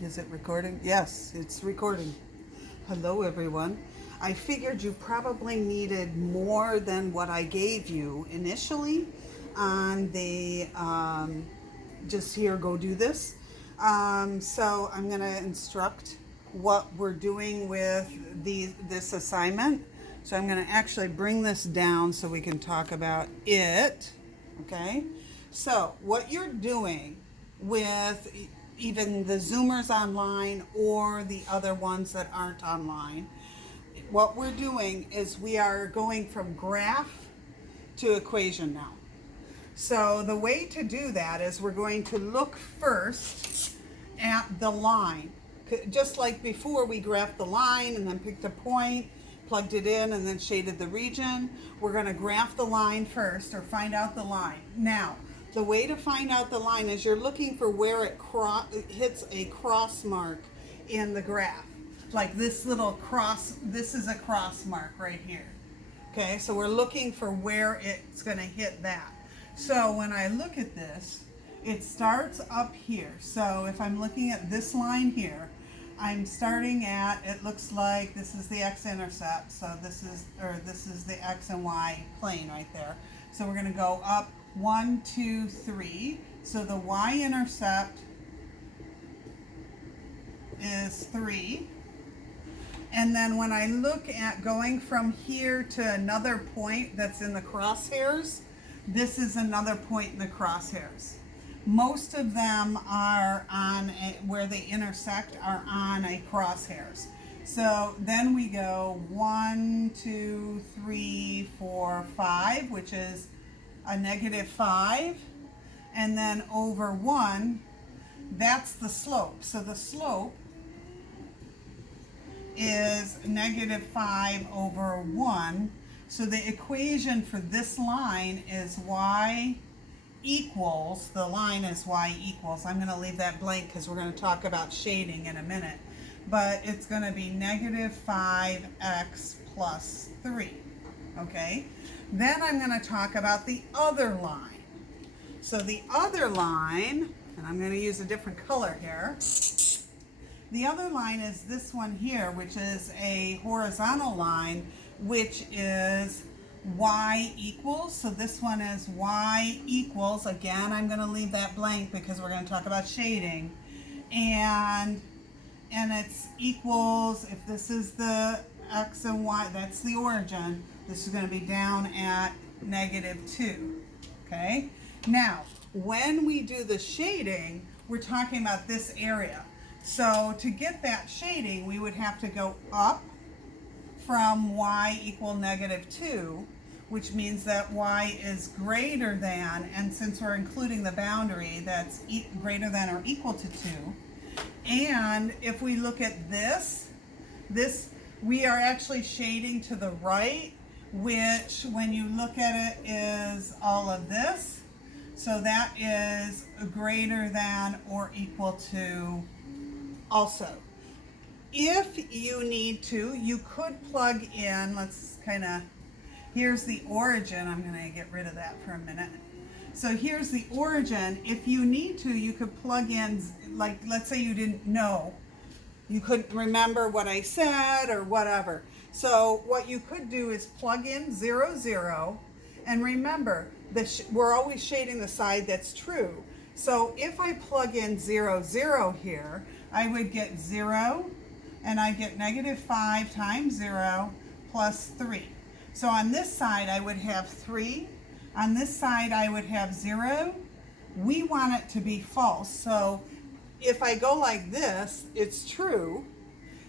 Is it recording? Yes, it's recording. Hello, everyone. I figured you probably needed more than what I gave you initially on the just here, go do this. So I'm going to instruct what we're doing with this assignment. So I'm going to actually bring this down so we can talk about it. Okay? So what you're doing with even the Zoomers online or the other ones that aren't online, what we're doing is we are going from graph to equation now. So the way to do that is we're going to look first at the line. Just like before, we graphed the line and then picked a point, plugged it in, and then shaded the region. We're going to graph the line first, or find out the line. Now, the way to find out the line is you're looking for where it hits a cross mark in the graph. Like this little cross, this is a cross mark right here. Okay, so we're looking for where it's going to hit that. So when I look at this, it starts up here. So if I'm looking at this line here, I'm starting at, it looks like this is the x-intercept. So this is the x and y plane right there. So we're going to go up 1, 2, 3. So the y-intercept is 3. And then when I look at going from here to another point that's in the crosshairs, this is another point in the crosshairs. Most of them are on where they intersect are on a crosshairs. So then we go 1, 2, 3, 4, 5, which is a -5. And then over 1, that's the slope. So the slope is -5 over 1. So the equation for this line is y equals, the line is y equals, I'm going to leave that blank because we're going to talk about shading in a minute, but it's going to be -5x plus 3. Okay, then I'm going to talk about the other line. So the other line, and I'm going to use a different color here. The other line is this one here, which is a horizontal line, which is y equals. So this one is y equals. Again, I'm going to leave that blank because we're going to talk about shading. And it's equals, if this is the x and y, that's the origin. This is going to be down at -2. Okay? Now, when we do the shading, we're talking about this area. So to get that shading, we would have to go up from y equal -2, which means that y is greater than, and since we're including the boundary, that's greater than or equal to 2. And if we look at this, we are actually shading to the right, which when you look at it is all of this. So that is greater than or equal to also. If you need to, you could plug in, here's the origin. I'm going to get rid of that for a minute. So here's the origin. If you need to, you could plug in, like, let's say you didn't know, you couldn't remember what I said or whatever. So what you could do is plug in 0, 0, and remember, we're always shading the side that's true. So if I plug in 0, 0 here, I would get 0, and I get -5 times 0 plus 3. So on this side, I would have 3. On this side, I would have 0. We want it to be false. So if I go like this, it's true.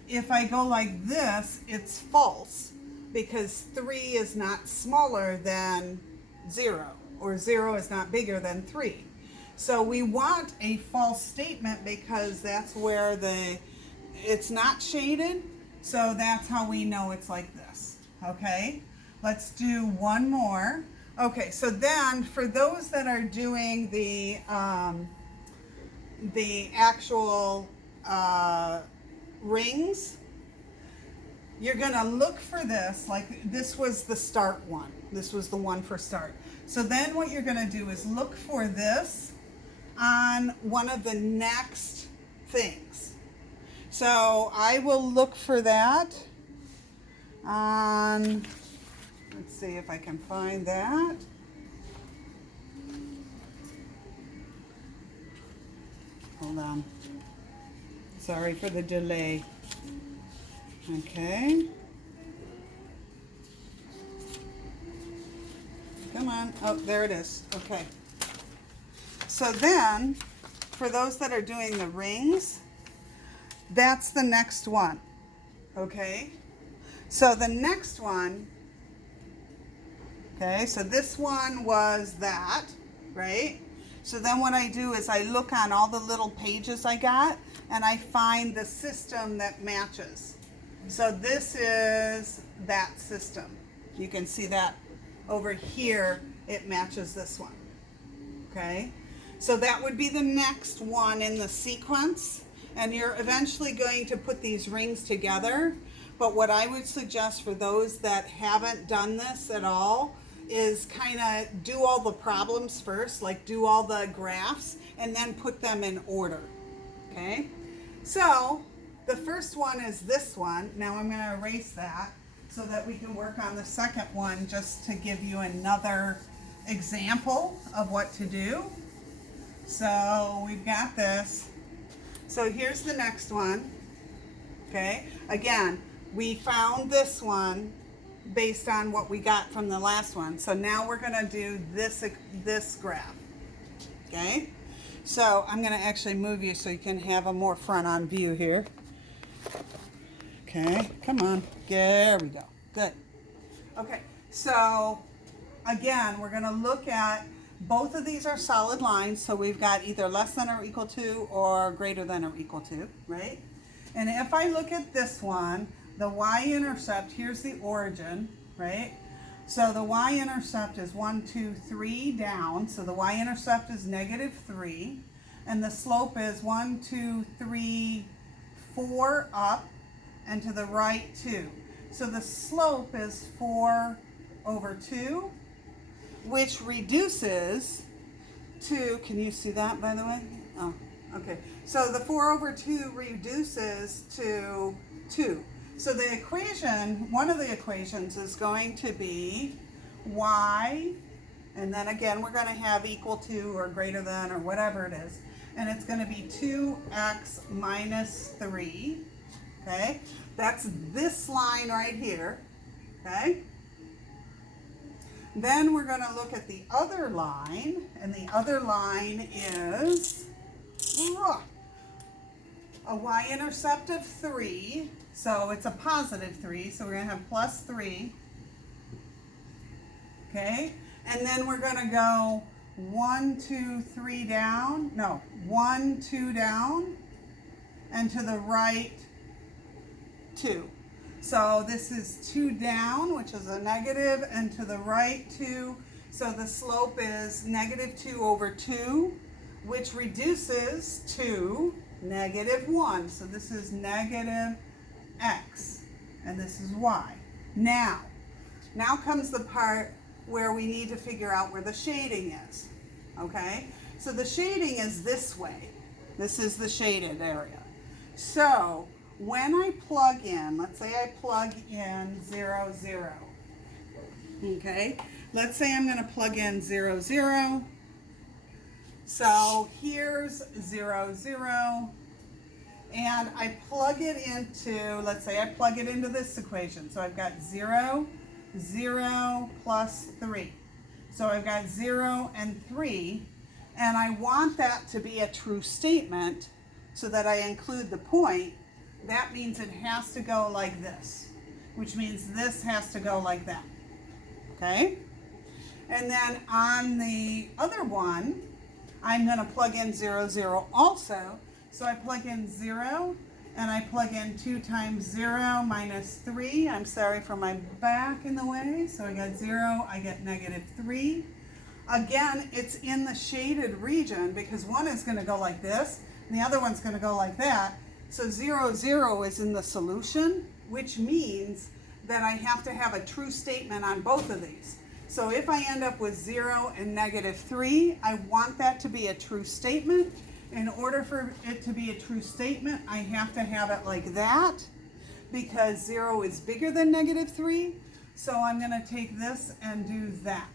If I go like this, it's false, because 3 is not smaller than 0, or 0 is not bigger than 3. So we want a false statement because that's where it's not shaded. So that's how we know it's like this. Okay, let's do one more. Okay, so then for those that are doing the actual rings, you're going to look for this, like this was the start one. This was the one for start. So then what you're going to do is look for this on one of the next things. So I will look for that on, let's see if I can find that. Hold on. Sorry for the delay. Okay. Come on. Oh, there it is. Okay. So then, for those that are doing the rings, that's the next one. Okay? So the next one, okay, so this one was that, right? So then what I do is I look on all the little pages I got and I find the system that matches. So this is that system. You can see that over here, it matches this one. Okay? So that would be the next one in the sequence. And you're eventually going to put these rings together. But what I would suggest for those that haven't done this at all is kind of do all the problems first, like do all the graphs, and then put them in order. Okay? So the first one is this one. Now I'm going to erase that so that we can work on the second one just to give you another example of what to do. So we've got this. So here's the next one. Okay? Again, we found this one based on what we got from the last one. So now we're going to do this graph. Okay? So I'm going to actually move you so you can have a more front-on view here. Okay, come on. There we go. Good. Okay, so again, we're going to look at both of these are solid lines, so we've got either less than or equal to or greater than or equal to, right? And if I look at this one, the y-intercept, here's the origin, right? So the y-intercept is 1, 2, 3 down, so the y-intercept is -3, and the slope is 1, 2, 3, 4 up, and to the right 2. So the slope is 4/2, which reduces to, can you see that by the way? Oh, okay. So the 4/2 reduces to 2. So the equation, one of the equations is going to be y, and then again we're going to have equal to or greater than or whatever it is, and it's going to be 2x minus 3, okay? That's this line right here, okay? Then we're going to look at the other line, and the other line is a y-intercept of 3, so it's a +3, so we're going to have +3, okay? And then we're going to go 1, 2, 3 down, no, 1, 2 down, and to the right 2. So this is 2 down, which is a negative, and to the right 2. So the slope is -2/2, which reduces to -1. So this is negative x, and this is y. Now comes the part where we need to figure out where the shading is. Okay? So the shading is this way. This is the shaded area. So when I plug in, let's say I plug in 0, 0. Okay? Let's say I'm going to plug in 0, 0. So here's 0, 0. And I plug it into, let's say I plug it into this equation. So I've got 0, 0 plus 3. So I've got 0 and 3. And I want that to be a true statement so that I include the point. That means it has to go like this, which means this has to go like that, okay? And then on the other one, I'm going to plug in 0, 0 also. So I plug in 0, and I plug in 2 times 0 minus 3. I'm sorry for my back in the way. So I got 0, I get -3. Again, it's in the shaded region because one is going to go like this, and the other one's going to go like that. So 0, 0 is in the solution, which means that I have to have a true statement on both of these. So if I end up with 0 and -3, I want that to be a true statement In order for it to be a true statement, I have to have it like that because 0 is bigger than -3. So I'm going to take this and do that.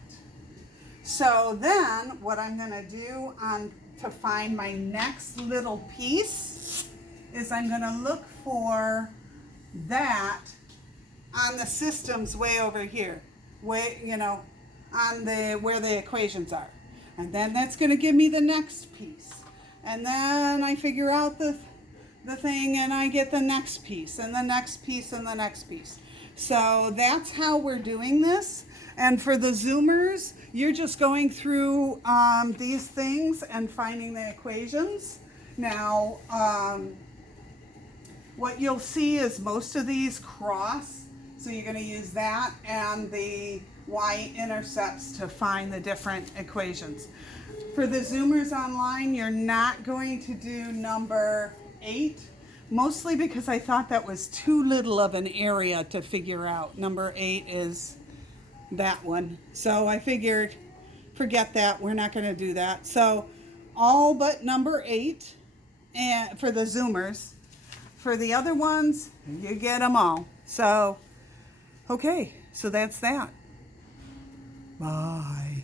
So then what I'm going to do to find my next little piece is I'm going to look for that on the systems way over here, way, on where the equations are. And then that's going to give me the next piece. And then I figure out the thing and I get the next piece and the next piece and the next piece. So that's how we're doing this. And for the Zoomers, you're just going through these things and finding the equations. Now, what you'll see is most of these cross. So you're going to use that and the y-intercepts to find the different equations. For the Zoomers online, you're not going to do number 8, mostly because I thought that was too little of an area to figure out. Number 8 is that one. So I figured, forget that, we're not going to do that. So all but number 8 and for the Zoomers. For the other ones, you get them all. So, okay, so that's that. Bye.